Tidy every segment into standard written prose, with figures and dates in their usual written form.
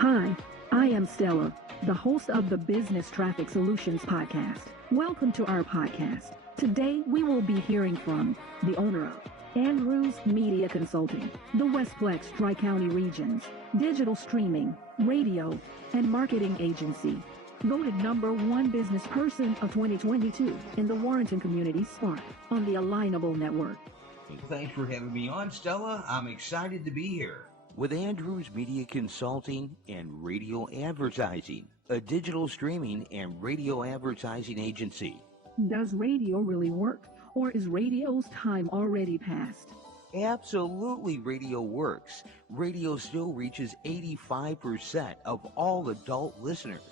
Hi, I am Stella, the host of the Business Traffic Solutions podcast. Welcome to our podcast. Today we will be hearing from the owner of Andrews Media Consulting, the Westplex Tri-County Regions, digital streaming, radio, and marketing agency. Voted #1 business person of 2022 in the Warrenton Community Spark on the Alignable Network. Thanks for having me on, Stella. I'm excited to be here. With Andrews Media Consulting and Radio Advertising, a digital streaming and radio advertising agency. Does radio really work, or is radio's time already past? Absolutely, radio works. Radio still reaches 85% of all adult listeners.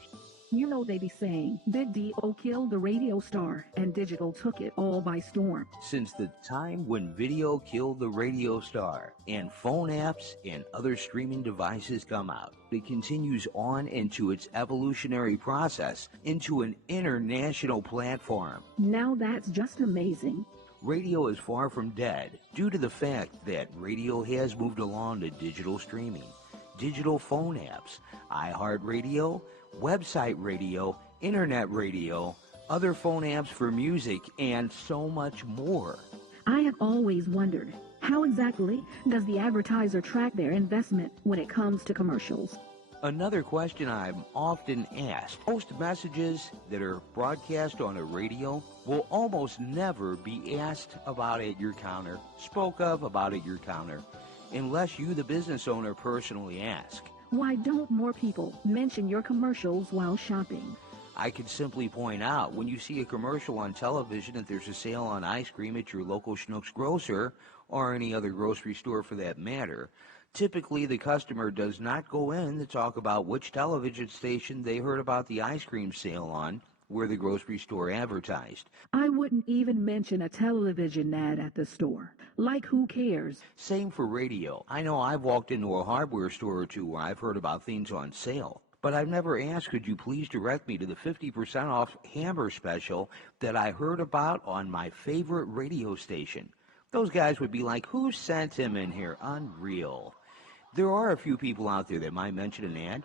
You know they be saying, Big D.O. killed the radio star and digital took it all by storm. Since the time when video killed the radio star and phone apps and other streaming devices come out, it continues on into its evolutionary process into an international platform. Now that's just amazing. Radio is far from dead due to the fact that radio has moved along to digital streaming, digital phone apps, iHeartRadio, website radio, internet radio, other phone apps for music, and so much more. I have always wondered, how exactly does the advertiser track their investment when it comes to commercials? Another question I'm often asked, most messages that are broadcast on a radio will almost never be asked about at your counter, spoke of about at your counter, unless you, the business owner, personally ask. Why don't more people mention your commercials while shopping? I could simply point out, when you see a commercial on television that there's a sale on ice cream at your local Schnucks grocer, or any other grocery store for that matter, typically the customer does not go in to talk about which television station they heard about the ice cream sale on, where the grocery store advertised. I wouldn't even mention a television ad at the store. Like, who cares? Same for radio. I know I've walked into a hardware store or two where I've heard about things on sale, but I've never asked, could you please direct me to the 50% off hammer special that I heard about on my favorite radio station? Those guys would be like, who sent him in here? Unreal. There are a few people out there that might mention an ad.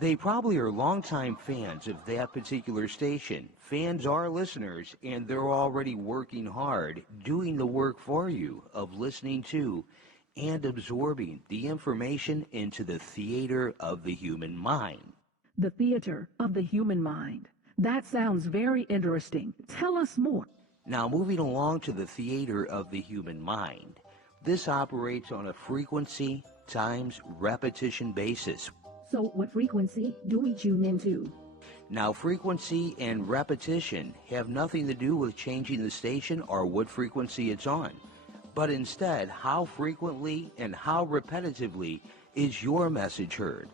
They probably are longtime fans of that particular station. Fans are listeners, and they're already working hard, doing the work for you of listening to and absorbing the information into the theater of the human mind. The theater of the human mind. That sounds very interesting. Tell us more. Now, moving along to the theater of the human mind. This operates on a frequency times repetition basis. So what frequency do we tune into? Now, frequency and repetition have nothing to do with changing the station or what frequency it's on, but instead how frequently and how repetitively is your message heard.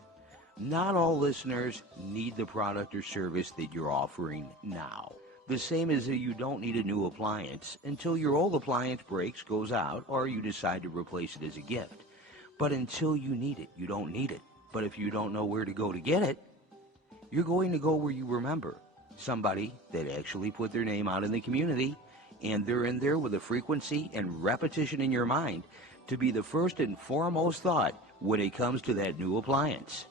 Not all listeners need the product or service that you're offering now. The same as that you don't need a new appliance until your old appliance breaks, goes out, or you decide to replace it as a gift. But until you need it, you don't need it. But if you don't know where to go to get it, you're going to go where you remember. Somebody that actually put their name out in the community, and they're in there with a frequency and repetition in your mind to be the first and foremost thought when it comes to that new appliance.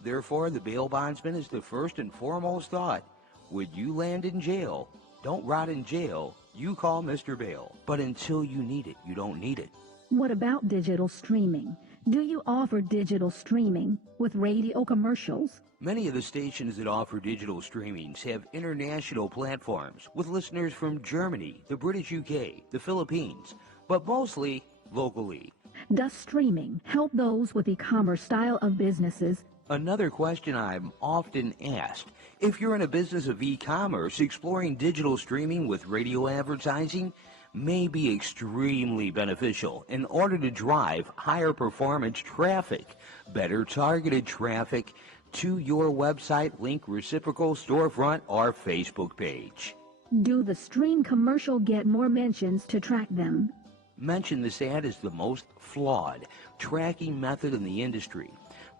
Therefore, the bail bondsman is the first and foremost thought. When you land in jail, don't rot in jail, you call Mr. Bail. But until you need it, you don't need it. What about digital streaming? Do you offer digital streaming with radio commercials? Many of the stations that offer digital streamings have international platforms with listeners from Germany, the British UK, the Philippines, but mostly locally. Does streaming help those with e-commerce style of businesses? Another question I'm often asked, if you're in a business of e-commerce, exploring digital streaming with radio advertising may be extremely beneficial in order to drive higher performance traffic, better targeted traffic to your website, link, reciprocal, storefront, or Facebook page. Do the stream commercial get more mentions to track them? Mention this ad is the most flawed tracking method in the industry,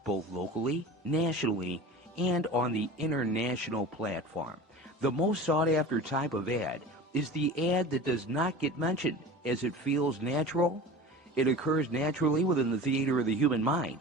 both locally, nationally, and on the international platform. The most sought after type of ad is the ad that does not get mentioned, as it feels natural, it occurs naturally within the theater of the human mind,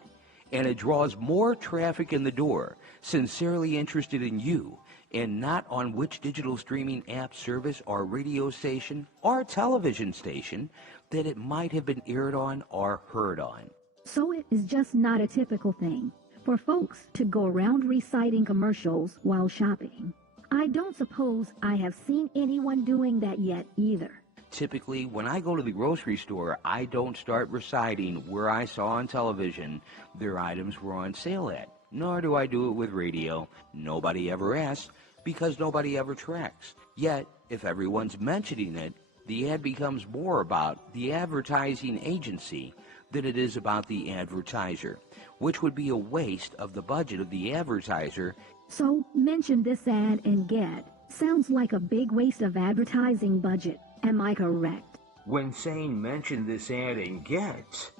and it draws more traffic in the door, sincerely interested in you, and not on which digital streaming app, service, or radio station, or television station that it might have been aired on or heard on. So it is just not a typical thing for folks to go around reciting commercials while shopping. I don't suppose I have seen anyone doing that yet either. Typically, when I go to the grocery store, I don't start reciting where I saw on television their items were on sale at. Nor do I do it with radio. Nobody ever asks, because nobody ever tracks. Yet, if everyone's mentioning it, the ad becomes more about the advertising agency than it is about the advertiser, which would be a waste of the budget of the advertiser. So, mention this ad and get. Sounds like a big waste of advertising budget. Am I correct? When saying mention this ad and get,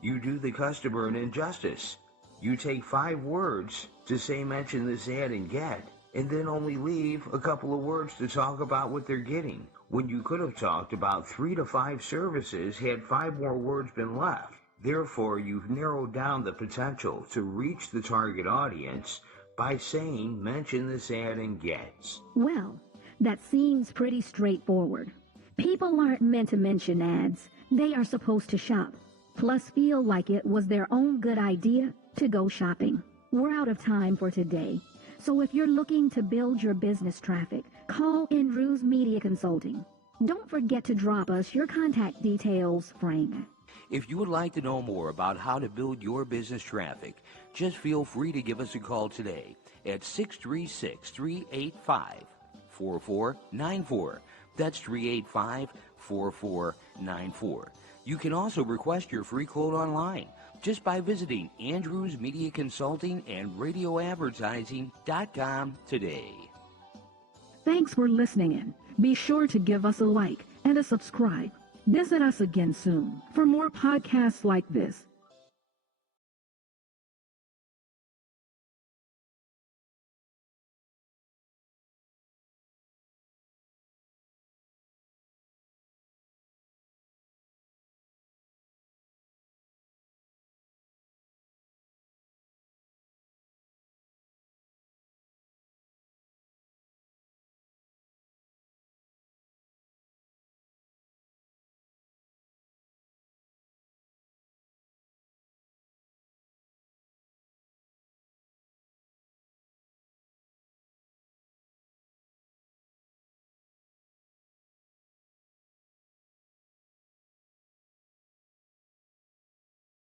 you do the customer an injustice. You take 5 words to say mention this ad and get, and then only leave a couple of words to talk about what they're getting, when you could have talked about 3 to 5 services had 5 more words been left. Therefore, you've narrowed down the potential to reach the target audience by saying mention this ad and get. Well, that seems pretty straightforward. People aren't meant to mention ads. They are supposed to shop, plus feel like it was their own good idea to go shopping. We're out of time for today. So if you're looking to build your business traffic, call Andrews Media Consulting. Don't forget to drop us your contact details, Frank. If you would like to know more about how to build your business traffic, just feel free to give us a call today at 636-385-4494. That's 385-4494. You can also request your free quote online just by visiting Andrews Media Consulting and RadioAdvertising.com today. Thanks for listening in. Be sure to give us a like and a subscribe. Visit us again soon for more podcasts like this.